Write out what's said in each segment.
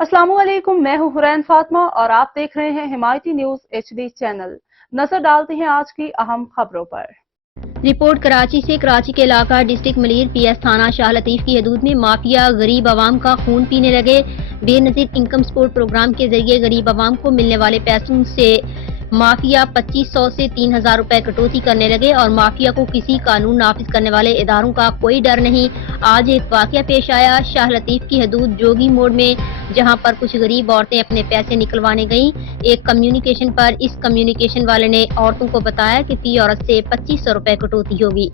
अस्सलाम वालेकुम, मैं हूं हुरैन फातिमा और आप देख रहे हैं हिमायती न्यूज HD चैनल। नजर डालते हैं आज की अहम खबरों पर। रिपोर्ट कराची से। कराची के इलाका डिस्ट्रिक्ट मलीर PS थाना शाह लतीफ की हदूद में माफिया गरीब आवाम का खून पीने लगे। बेनजीर इनकम सपोर्ट प्रोग्राम के जरिए गरीब आवाम को मिलने वाले पैसों से माफिया 2500 से 3000 रुपए कटौती करने लगे और माफिया को किसी कानून नाफिज करने वाले इदारों का कोई डर नहीं। आज एक वाकया पेश आया शाह लतीफ की हदूद जोगी मोड़ में, जहां पर कुछ गरीब औरतें अपने पैसे निकलवाने गईं। एक कम्युनिकेशन पर इस कम्युनिकेशन वाले ने औरतों को बताया कि फी औरत से 2500 रुपए कटौती होगी।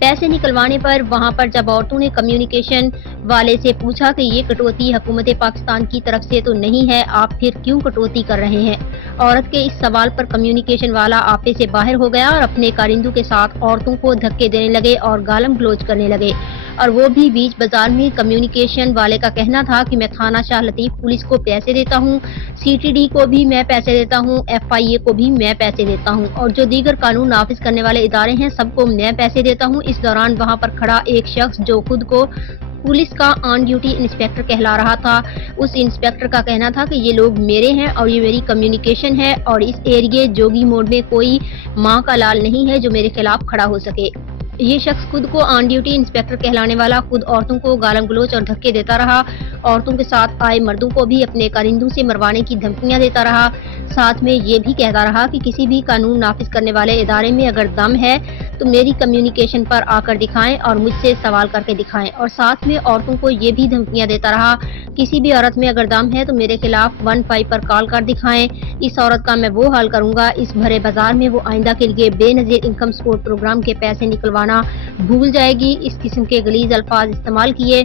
पैसे निकलवाने पर वहां पर जब औरतों ने कम्युनिकेशन वाले से पूछा कि ये कटौती हुकूमत पाकिस्तान की तरफ से तो नहीं है, आप फिर क्यों कटौती कर रहे हैं? औरत के इस सवाल पर कम्युनिकेशन वाला आपे से बाहर हो गया और अपने कारिंदों के साथ औरतों को धक्के देने लगे और गालम गलोच करने लगे, और वो भी बीच बाजार में। कम्युनिकेशन वाले का कहना था कि मैं थाना शाह लतीफ पुलिस को पैसे देता हूँ, CTD को भी मैं पैसे देता हूँ, FIA को भी मैं पैसे देता हूँ, और जो दीगर कानून नाफिज करने वाले इदारे हैं सबको मैं पैसे देता हूँ। इस दौरान वहाँ पर खड़ा एक शख्स जो खुद को पुलिस का ऑन ड्यूटी इंस्पेक्टर कहला रहा था, उस इंस्पेक्टर का कहना था कि ये लोग मेरे हैं और ये मेरी कम्युनिकेशन है, और इस एरिए जोगी मोड़ में कोई माँ का लाल नहीं है जो मेरे खिलाफ खड़ा हो सके। ये शख्स खुद को ऑन ड्यूटी इंस्पेक्टर कहलाने वाला खुद औरतों को गालम गलोच और धक्के देता रहा। औरतों के साथ आए मर्दों को भी अपने कारिंदों से मरवाने की धमकियां देता रहा। साथ में ये भी कहता रहा कि किसी भी कानून नाफिज करने वाले इदारे में अगर दम है तो मेरी कम्युनिकेशन पर आकर दिखाएं और मुझसे सवाल करके दिखाएं। और साथ में औरतों को ये भी धमकियां देता रहा, किसी भी औरत में अगर दम है तो मेरे खिलाफ 15 पर कॉल कर दिखाएं, इस औरत का मैं वो हाल करूंगा। इस भरे बाजार में वो आइंदा के लिए बेनजीर इनकम सपोर्ट प्रोग्राम के पैसे निकलवाना भूल जाएगी। इस किस्म के गलीज अल्फाज इस्तेमाल किए।